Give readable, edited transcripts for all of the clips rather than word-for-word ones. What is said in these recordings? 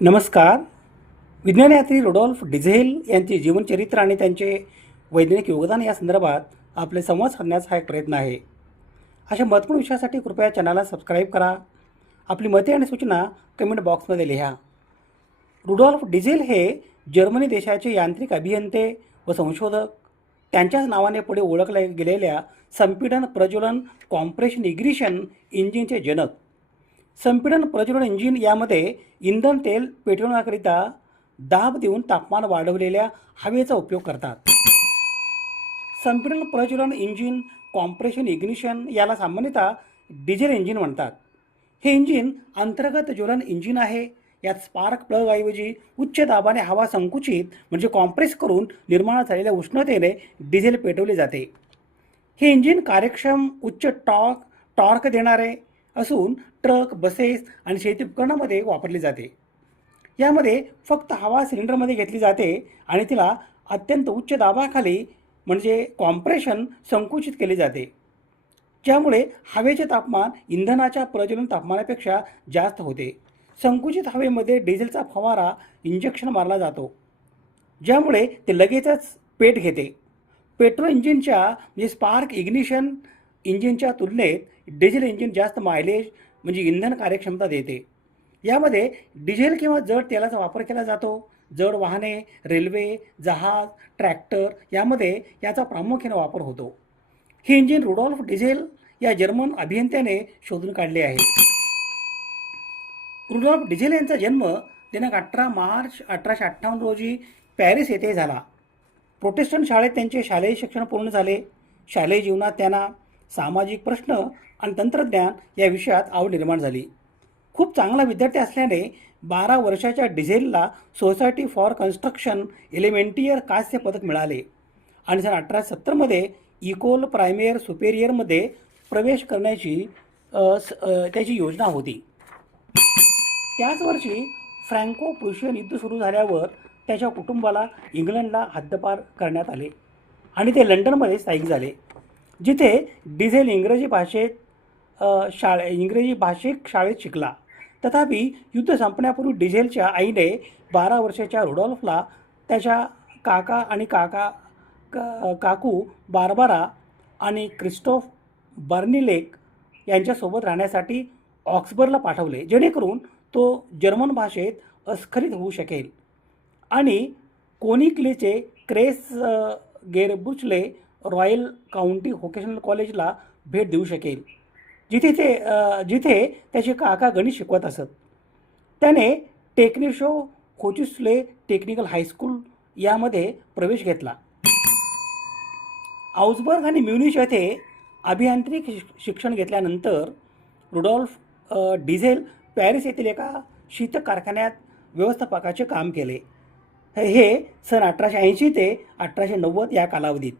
नमस्कार. विज्ञानयात्री Rudolph diesel यांचे जीवनचरित्र आणि त्यांचे वैज्ञानिक योगदान या संदर्भात आपले संवाद साधण्याचा हा एक प्रयत्न आहे. अशा महत्त्वपूर्ण विषयासाठी कृपया चॅनलला सबस्क्राईब करा. आपली मते आणि सूचना कमेंट बॉक्समध्ये लिहा. रुडॉल्फ डिझेल हे जर्मनी देशाचे यांत्रिक अभियंते व संशोधक. त्यांच्याच नावाने पुढे ओळखल्या गेलेल्या संपीडन प्रज्वलन कॉम्प्रेशन इग्निशन इंजिनचे जनक. संपीडन प्रज्वलन इंजिन यामध्ये इंधन तेल पेटवण्याकरिता दाब देऊन तापमान वाढवलेल्या हवेचा उपयोग करतात. संपीडन प्रज्वलन इंजिन कॉम्प्रेशन इग्निशन याला सामान्यतः डिझेल इंजिन म्हणतात. हे इंजिन अंतर्गत ज्वलन इंजिन आहे. यात स्पार्क प्लग ऐवजी उच्च दाबाने हवा संकुचित म्हणजे कॉम्प्रेस करून निर्माण झालेल्या उष्णतेने डिझेल पेटवले जाते. हे इंजिन कार्यक्षम उच्च टॉर्क देणारे असून ट्रक, बसेस आणि शेती उपकरणामध्ये वापरले जाते. यामध्ये फक्त हवा सिलेंडरमध्ये घेतली जाते आणि तिला अत्यंत उच्च दाबाखाली म्हणजे कॉम्प्रेशन संकुचित केले जाते, ज्यामुळे हवेचे तापमान इंधनाच्या प्रज्वलन तापमानापेक्षा जास्त होते. संकुचित हवेमध्ये डिझेलचा फवारा इंजेक्शन मारला जातो, ज्यामुळे ते लगेचच पेट घेते. पेट्रोल इंजिनच्या म्हणजे स्पार्क इग्निशन इंजिनच्या तुलनेत डिझेल इंजिन जास्त मायलेज म्हणजे इंधन कार्यक्षमता देते. यामध्ये डिझेल किंवा जड तेलाचा वापर केला जातो. जड वाहने, रेल्वे, जहाज, ट्रॅक्टर यामध्ये याचा प्रामुख्याने वापर होतो. हे इंजिन रुडॉल्फ डिझेल या जर्मन अभियंत्याने शोधून काढले आहे. रुडॉल्फ डिझेल यांचा जन्म दिनांक 18 मार्च 1858 रोजी पॅरिस येथे झाला. प्रोटेस्टंट शाळेत त्यांचे शालेय शिक्षण पूर्ण झाले. शालेय जीवनात त्यांना सामाजिक प्रश्न आणि तंत्रज्ञान या विषयात आवड निर्माण झाली. खूप चांगला विद्यार्थी असल्याने 12 वर्षाच्या डिझेलला सोसायटी फॉर कन्स्ट्रक्शन एलिमेंटियर कांस्य पदक मिळाले आणि सन 1870मध्ये इकोल प्रायमेर सुपेरियरमध्ये प्रवेश करण्याची त्याची योजना होती. त्याच वर्षी फ्रँको प्रुशियन युद्ध सुरू झाल्यावर त्याच्या कुटुंबाला इंग्लंडला हद्दपार करण्यात आले आणि ते लंडनमध्ये स्थायिक झाले, जिथे डिझेल इंग्रजी भाषिक शाळेत शिकला. तथापि युद्ध संपण्यापूर्वी डिझेलच्या आईने 12 वर्षाच्या रुडॉल्फला त्याच्या काका आणि काकू बार्बारा आणि क्रिस्टोफ बर्निलेक यांच्यासोबत राहण्यासाठी ऑक्सबर्गला पाठवले, जेणेकरून तो जर्मन भाषेत अस्खलित होऊ शकेल आणि कोनिकलीचे क्रेस गेरबुचले रॉयल काउंटी व्होकेशनल कॉलेजला भेट देऊ शकेल, जिथे त्याचे काका गणित शिकवत असत. त्याने टेक्निशो होचुसले टेक्निकल हायस्कूल यामध्ये प्रवेश घेतला. आउसबर्ग आणि म्युनिच येथे अभियांत्रिक शिक्षण घेतल्यानंतर रुडॉल्फ डिझेल पॅरिस येथील एका शीतक कारखान्यात व्यवस्थापकाचे काम केले. हे सन 1880 ते 1890 या कालावधीत.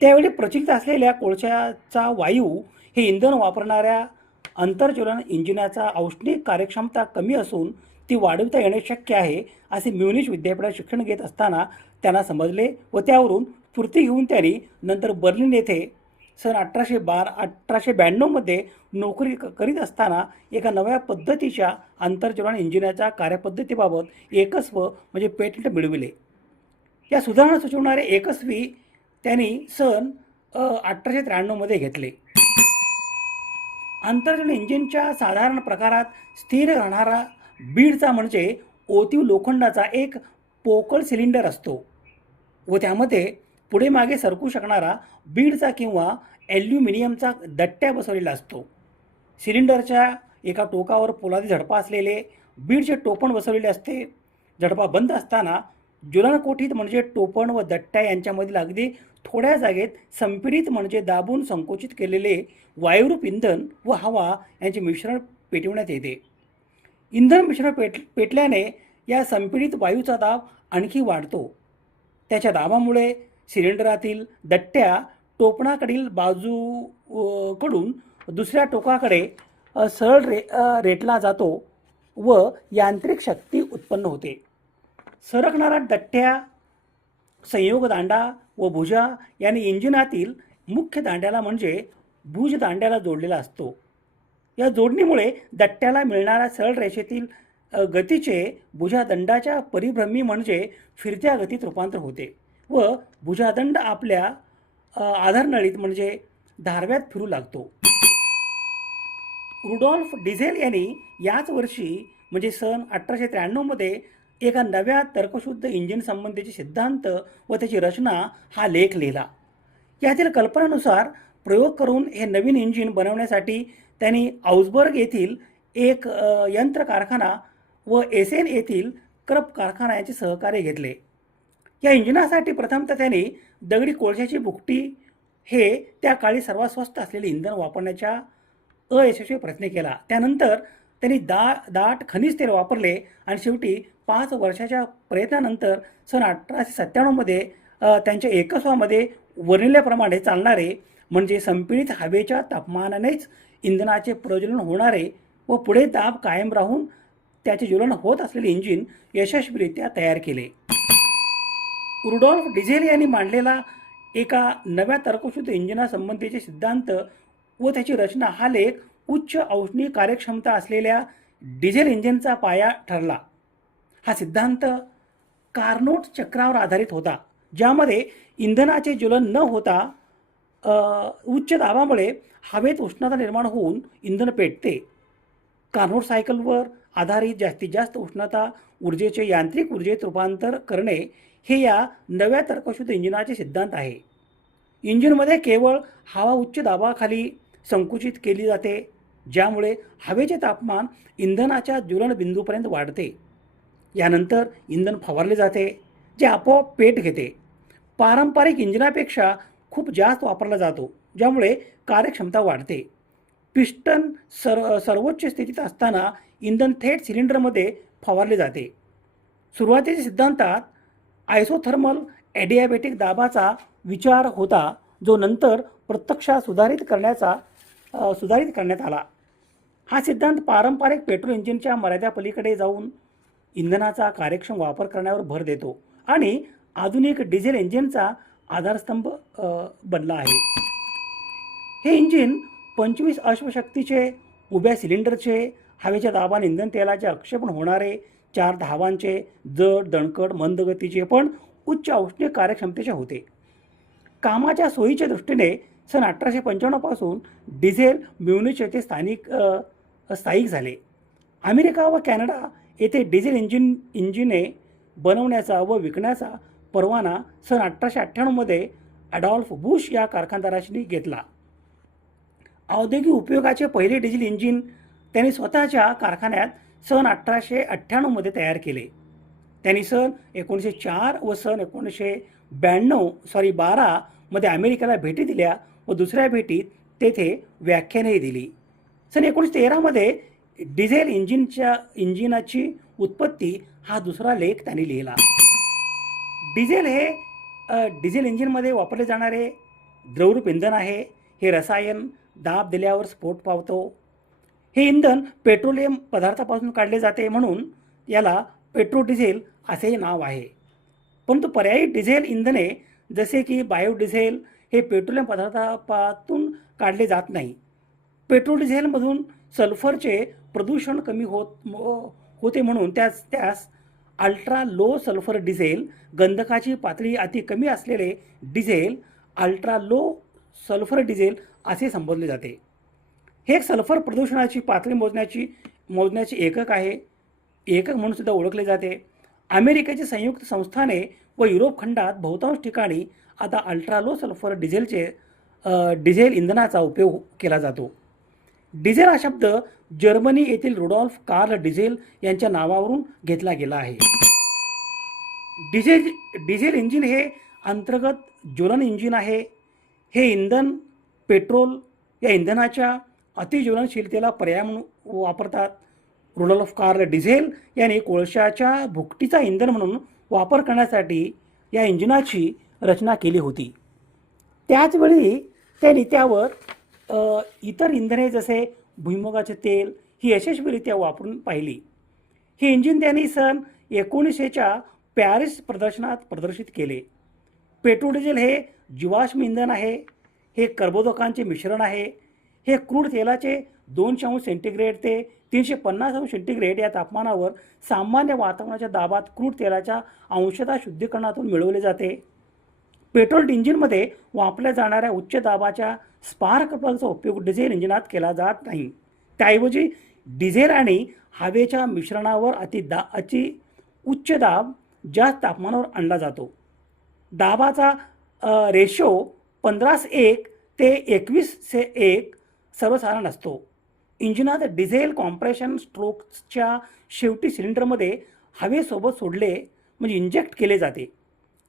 त्यावेळी प्रचलित असलेल्या कोळशाचा वायू हे इंधन वापरणाऱ्या अंतर्ज्वलन इंजिनाचा औष्णिक कार्यक्षमता कमी असून ती वाढवता येणे शक्य आहे असे म्युनिच विद्यापीठात शिक्षण घेत असताना त्यांना समजले व त्यावरून स्फूर्ती घेऊन त्यांनी नंतर बर्लिन येथे सन 1892मध्ये नोकरी करीत असताना एका नव्या पद्धतीच्या अंतर्ज्वलन इंजिनाच्या कार्यपद्धतीबाबत एकस्व म्हणजे पेटंट मिळविले. या सुधारणा सुचवणारे एकस्वी त्यांनी सन 1893मध्ये घेतले. अंतर्ज्वलन इंजिनच्या साधारण प्रकारात स्थिर राहणारा बीडचा म्हणजे ओतीव लोखंडाचा एक पोकळ सिलेंडर असतो व त्यामध्ये पुढे मागे सरकू शकणारा बीडचा किंवा ॲल्युमिनियमचा दट्ट्या बसवलेला असतो. सिलेंडरच्या एका टोकावर पोलादी झडपा असलेले बीडचे टोपण बसवलेले असते. झडपा बंद असताना ज्वलनकोठीत म्हणजे टोपण व दट्ट्या यांच्यामधील अगदी थोड्या जागेत संपीडित म्हणजे दाबून संकुचित केलेले वायुरूप इंधन व हवा यांचे मिश्रण पेटविण्यात येते. इंधन मिश्रण पेटल्याने या संपीडित वायूचा दाब आणखी वाढतो. त्याच्या दाबामुळे सिलेंडरातील दट्ट्या टोपणाकडील बाजूकडून दुसऱ्या टोकाकडे सरळ रेटला जातो व यांत्रिक शक्ती उत्पन्न होते. सरकणारा दट्ट्या संयोग दांडा व भुजा याने इंजिनातील मुख्य दांड्याला म्हणजे भुज दांड्याला जोडलेला असतो. या जोडणीमुळे दट्ट्याला मिळणाऱ्या सरळ रेषेतील गतीचे भुजादंडाच्या परिभ्रमी म्हणजे फिरत्या गतीत रूपांतर होते व भुजादंड आपल्या आधारनळीत म्हणजे धारव्यात फिरू लागतो. रुडॉल्फ डिझेल यांनी याच वर्षी म्हणजे सन 1893 एका नव्या तर्कशुद्ध इंजिन संबंधीचे सिद्धांत व त्याची रचना हा लेख लिहिला. यातील कल्पनानुसार प्रयोग करून हे नवीन इंजिन बनवण्यासाठी त्यांनी आउसबर्ग येथील एक यंत्र कारखाना व एसेन येथील करप कारखाना यांचे सहकार्य घेतले. या इंजिनासाठी प्रथमतः त्यांनी दगडी कोळशाची भुकटी हे त्या काळी सर्वात स्वस्त असलेले इंधन वापरण्याच्या अयशस्वी प्रयत्न केला. त्यानंतर त्यांनी दाट खनिज तेल वापरले आणि शेवटी 5 वर्षाच्या प्रयत्नानंतर सन 1897 त्यांच्या एकस्वामध्ये वर्णिल्याप्रमाणे चालणारे म्हणजे संपीडित हवेच्या तापमानानेच इंधनाचे प्रज्वलन होणारे व पुढे दाब कायम राहून त्याचे ज्वलन होत असलेले इंजिन यशस्वीरित्या तयार केले. रुडॉल्फ डिझेल यांनी मांडलेला एका नव्या तर्कशुद्ध इंजिनासंबंधीचे सिद्धांत व त्याची रचना हा लेख उच्च औष्णिक कार्यक्षमता असलेल्या डिझेल इंजिनचा पाया ठरला. हा सिद्धांत कार्नोट चक्रावर आधारित होता, ज्यामध्ये इंधनाचे ज्वलन न होता उच्च दाबामुळे हवेत उष्णता निर्माण होऊन इंधन पेटते. कार्नोट सायकलवर आधारित जास्तीत जास्त उष्णता ऊर्जेचे यांत्रिक ऊर्जेत रूपांतर करणे हे या नव्या तर्कशुद्ध इंजिनाचे सिद्धांत आहे. इंजिनमध्ये केवळ हवा उच्च दाबाखाली संकुचित केली जाते, ज्यामुळे हवेचे तापमान इंधनाच्या ज्वलन बिंदूपर्यंत वाढते. यानंतर इंधन फवारले जाते, जे आपोआप पेट घेते. पारंपरिक इंजिनापेक्षा खूप जास्त वापरला जातो, ज्यामुळे कार्यक्षमता वाढते. पिस्टन सर्वोच्च स्थितीत असताना इंधन थेट सिलेंडरमध्ये फवारले जाते. सुरुवातीच्या सिद्धांतात आयसोथर्मल ॲडियाबॅटिक दाबाचा विचार होता, जो नंतर प्रत्यक्षात सुधारित करण्यात आला. हा सिद्धांत पारंपरिक पेट्रोल इंजिनच्या मर्यादेपलीकडे जाऊन इंधनाचा कार्यक्षम वापर करण्यावर भर देतो आणि आधुनिक डिझेल इंजिनचा आधारस्तंभ बनला आहे. हे इंजिन 25 अश्वशक्तीचे, उभ्या सिलेंडरचे, हवेच्या दाबाने इंधन तेलाचे अक्षेपण होणारे, 4 धावांचे, जड, दणकट, मंद गतीचे पण उच्च औष्णिक कार्यक्षमतेचे होते. कामाच्या सोयीच्या दृष्टीने सन 1895 पासून डिझेल म्युनिच येथे स्थायिक झाले. अमेरिका व कॅनडा येथे डिझेल इंजिने बनवण्याचा व विकण्याचा परवाना सन 1898 ॲडॉल्फ बुश या कारखानदाराशी घेतला. औद्योगिक उपयोगाचे पहिले डिझेल इंजिन त्यांनी स्वतःच्या कारखान्यात सन 1898 तयार केले. त्यांनी सन 1904 व सन 1912 मध्ये अमेरिकेला भेटी दिल्या व दुसऱ्या भेटीत तेथे व्याख्यानेही दिली. सन 1913 डिझेल इंजिनाची उत्पत्ती हा दुसरा लेख त्यांनी लिहिला. डिझेल हे डिझेल इंजिनमध्ये वापरले जाणारे द्रवरूप इंधन आहे. हे रसायन दाब दिल्यावर स्फोट पावतो. हे इंधन पेट्रोलियम पदार्थापासून काढले जाते, म्हणून याला पेट्रोडिझेल असेही नाव आहे. परंतु पर्यायी डिझेल इंधने जसे की बायोडिझेल हे पेट्रोलियम पदार्थापासून काढले जात नाही. पेट्रोडिझेलमधून सल्फरचे प्रदूषण कमी होते, म्हणून त्यास अल्ट्रा लो सल्फर डिझेल, गंधकाची पातळी अति कमी असलेले diesel ultra low sulphur diesel असे संबोधले जाते. हे एक सल्फर प्रदूषणाची पातळी मोजण्याचे एकक आहे. एकक म्हणून सुद्धा ओळखले जाते. अमेरिकेचे संयुक्त संस्थाने व युरोप खंडात बहुतांश ठिकाणी आता अल्ट्रा लो सल्फर डिझेल इंधनाचा उपयोग केला जातो. डिझेल हा शब्द जर्मनी येथील रुडॉल्फ कार्ल डिझेल यांच्या नावावरून घेतला गेला आहे. डिझेल इंजिन हे अंतर्गत ज्वलन इंजिन आहे. हे इंधन पेट्रोल या इंधनाच्या अतिज्वलनशीलतेला पर्याय म्हणून वापरतात. रुडॉल्फ कार्ल डिझेल यांनी कोळशाच्या भुकटीचा इंधन म्हणून वापर करण्यासाठी या इंजिनाची रचना केली होती. त्याचवेळी त्यांनी त्यावर इतर इंधने जसे भुईमुगाचे तेल ही यशस्वीरित्या वापरून पाहिली. हे इंजिन त्यांनी सन 1900च्या पॅरिस प्रदर्शनात प्रदर्शित केले. पेट्रोडिझेल हे जीवाश्म इंधन आहे. हे कर्बोदकांचे मिश्रण आहे. हे क्रूड तेलाचे 200 सेंटीग्रेड ते 350°C या तापमानावर सामान्य वातावरणाच्या दाबात क्रूड तेलाच्या अंशतः शुद्धीकरणातून मिळवले जाते. पेट्रोल इंजिनमध्ये वापरल्या जाणाऱ्या उच्च दाबाच्या स्पार्क प्लगचा उपयोग डिझेल इंजिनात केला जात नाही. त्याऐवजी डिझेल आणि हवेच्या मिश्रणावर अति उच्च दाब जास्त तापमानावर आणला जातो. दाबाचा रेशो 15:1 ते 21:1 सर्वसाधारण असतो. इंजिनात डिझेल कॉम्प्रेशन स्ट्रोकच्या शेवटी सिलेंडरमध्ये हवेसोबत सोडले म्हणजे इंजेक्ट केले जाते.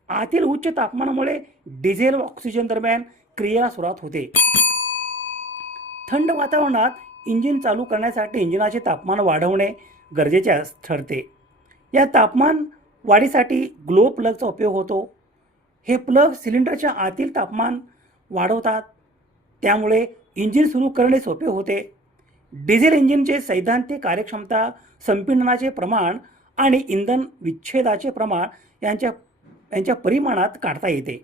आतील उच्च तापमानामुळे डिझेल व ऑक्सिजन दरम्यान क्रियेला सुरुवात होते. थंड वातावरणात इंजिन चालू करण्यासाठी इंजिनाचे तापमान वाढवणे गरजेचे ठरते. या तापमान वाढीसाठी ग्लो प्लगचा उपयोग होतो. हे प्लग सिलेंडरच्या आतील तापमान वाढवतात, त्यामुळे इंजिन सुरू करणे सोपे होते. डिझेल इंजिनचे सैद्धांतिक कार्यक्षमता, संपीडनाचे प्रमाण आणि इंधन विच्छेदाचे प्रमाण यांच्या परिमाणात काढता येते.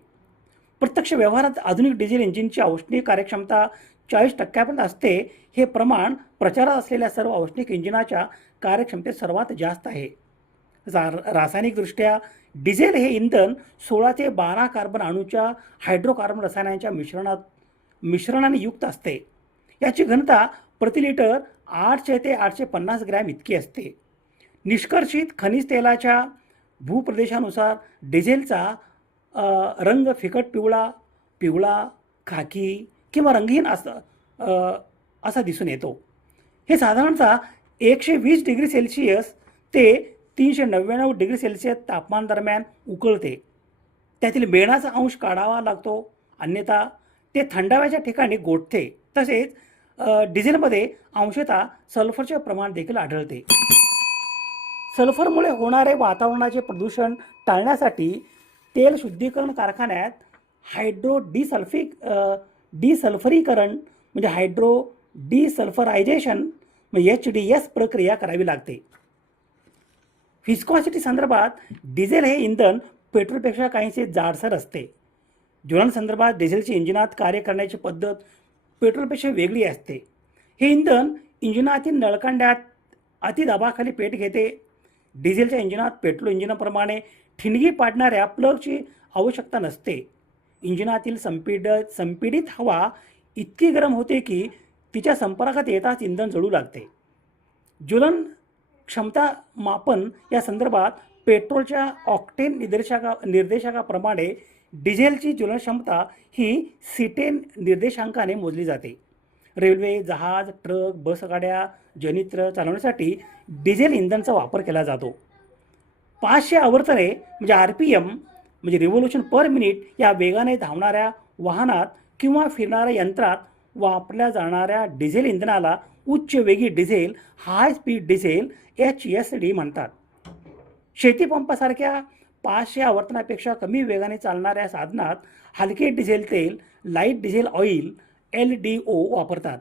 प्रत्यक्ष व्यवहारात आधुनिक डिझेल इंजिनची औष्णिक कार्यक्षमता 40% असते. हे प्रमाण प्रचारात असलेल्या सर्व औष्णिक इंजिनाच्या कार्यक्षमतेत सर्वात जास्त आहे. रासायनिकदृष्ट्या डिझेल हे इंधन 16 ते 12 कार्बन अणूच्या हायड्रोकार्बन रसायनांच्या मिश्रणाने युक्त असते. याची घनता प्रति लिटर 800 ते 850 ग्रॅम इतकी असते. निष्कर्षित खनिज तेलाच्या भूप्रदेशानुसार डिझेलचा रंग फिकट पिवळा, खाकी किंवा रंगहीन असा दिसून येतो. हे साधारणतः 120°C ते 399°C तापमान दरम्यान उकळते. त्यातील मेणाचा अंश काढावा लागतो, अन्यथा ते थंडाव्याच्या ठिकाणी गोठते. तसेच डिझेलमध्ये अंशतः सल्फरचे प्रमाण देखील आढळते. सल्फरमुळे होणारे वातावरणाचे प्रदूषण टाळण्यासाठी तेल शुद्धीकरण कारखान्यात डिसल्फरीकरण म्हणजे हायड्रो डिसल्फरायझेशन म्हणजे HDS प्रक्रिया करावी लागते. व्हिस्कॉसिटी संदर्भात डिझेल हे इंधन पेट्रोलपेक्षा काहीसे जाडसर असते. ज्वलन संदर्भात डिझेलची इंजिनात कार्य करण्याची पद्धत पेट्रोलपेक्षा वेगळी असते. हे इंधन इंजिनातील नळकांड्यात अतिदाबाखाली पेट घेते. डिझेलच्या इंजिनात पेट्रोल इंजिनाप्रमाणे ठिणगी पाडणाऱ्या प्लगची आवश्यकता नसते. इंजिनातील संपीडित हवा इतकी गरम होते की तिच्या संपर्कात येताच इंधन जळू लागते. ज्वलन क्षमता मापन या संदर्भात पेट्रोलच्या ऑक्टेन निर्देशांकाप्रमाणे डिझेलची ज्वलन क्षमता ही सीटेन निर्देशांकाने मोजली जाते. रेल्वे, जहाज, ट्रक, बसगाड्या, जनित्र चालवण्यासाठी डिझेल इंधनचा वापर केला जातो. 500 आवर्तने म्हणजे RPM म्हणजे रिव्होल्यूशन पर मिनिट या वेगाने धावणाऱ्या वाहनात किंवा फिरणाऱ्या यंत्रात वापरल्या जाणाऱ्या डिझेल इंधनाला उच्च वेगी diesel, high speed diesel HSD म्हणतात. शेतीपंपासारख्या 500 आवर्तनापेक्षा कमी वेगाने चालणाऱ्या साधनात हलके डिझेल तेल, लाईट डिझेल ऑइल LDO वापरतात.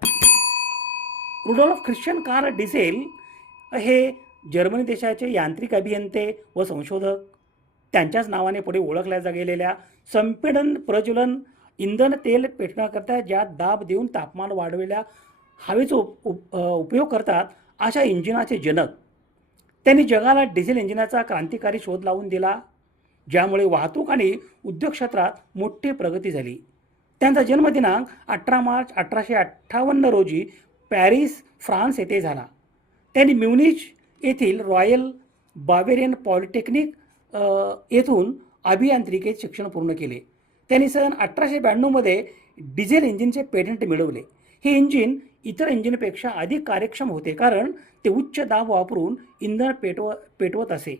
रुडॉल्फ ख्रिश्चन कार्ल डिझेल हे जर्मनी देशाचे यांत्रिक अभियंते व संशोधक. त्यांच्याच नावाने पुढे ओळखल्या गेलेल्या संपीडन प्रज्वलन इंधन तेल पेटण्याकरता ज्यात दाब देऊन तापमान वाढवलेल्या हवेचा उपयोग करतात अशा इंजिनाचे जनक. त्यांनी जगाला डिझेल इंजिनाचा क्रांतिकारी शोध लावून दिला, ज्यामुळे वाहतूक आणि उद्योग क्षेत्रात मोठी प्रगती झाली. त्यांचा जन्मदिनांक 18 मार्च 1858 रोजी पॅरिस, फ्रान्स येथे झाला. त्यांनी म्युनिच येथील रॉयल बावेरियन पॉलिटेक्निक येथून अभियांत्रिकीत शिक्षण पूर्ण केले. त्यांनी सन 1892 डिझेल इंजिनचे पेटंट मिळवले. हे इंजिन इतर इंजिनपेक्षा अधिक कार्यक्षम होते कारण ते उच्च दाब वापरून इंधन पेटवत असे.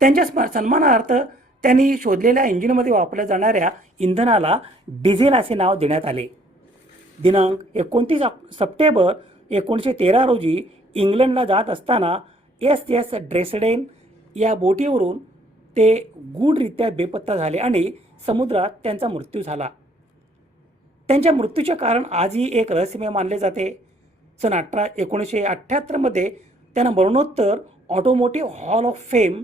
त्यांच्या सन्मानार्थ त्यांनी शोधलेल्या इंजिनमध्ये वापरल्या जाणाऱ्या इंधनाला डिझेल असे नाव देण्यात आले. दिनांक 29 सप्टेंबर 1913 रोजी इंग्लंडला जात असताना SS ड्रेसडेन या बोटीवरून ते गूढरित्या बेपत्ता झाले आणि समुद्रात त्यांचा मृत्यू झाला. त्यांच्या मृत्यूचे कारण आजही एक रहस्यमय मानले जाते. सन 1978 त्यांना मरणोत्तर ऑटोमोटिव्ह हॉल ऑफ फेम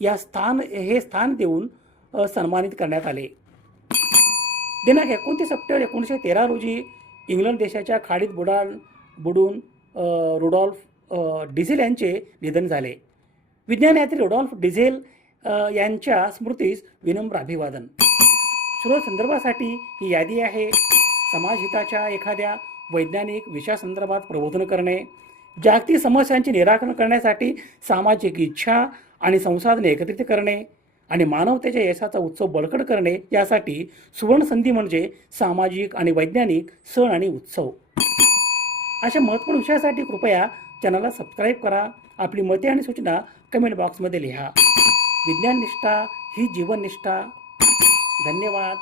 हे स्थान देऊन सन्मानित करण्यात आले. दिनांक 29 सप्टेंबर 1913 रोजी इंग्लंड देशाच्या खाडीत बुडून रुडॉल्फ डिझेल यांचे निधन झाले. विज्ञान यात्री रुडॉल्फ डिझेल यांच्या स्मृतीस विनम्र अभिवादन. स्रोत संदर्भासाठी ही यादी आहे. समाजहिताच्या एखाद्या वैज्ञानिक विषयासंदर्भात प्रबोधन करणे, जागतिक समस्यांचे निराकरण करण्यासाठी सामाजिक इच्छा आणि संसाधने एकत्रित करणे आणि मानवतेच्या यशाचा उत्सव बळकट करणे यासाठी सुवर्ण संधी म्हणजे सामाजिक आणि वैज्ञानिक सण आणि उत्सव. अशा महत्त्वपूर्ण विषयासाठी कृपया चॅनलला सबस्क्राईब करा. आपली मते आणि सूचना कमेंट बॉक्समध्ये लिहा. विज्ञान निष्ठा ही जीवननिष्ठा. धन्यवाद.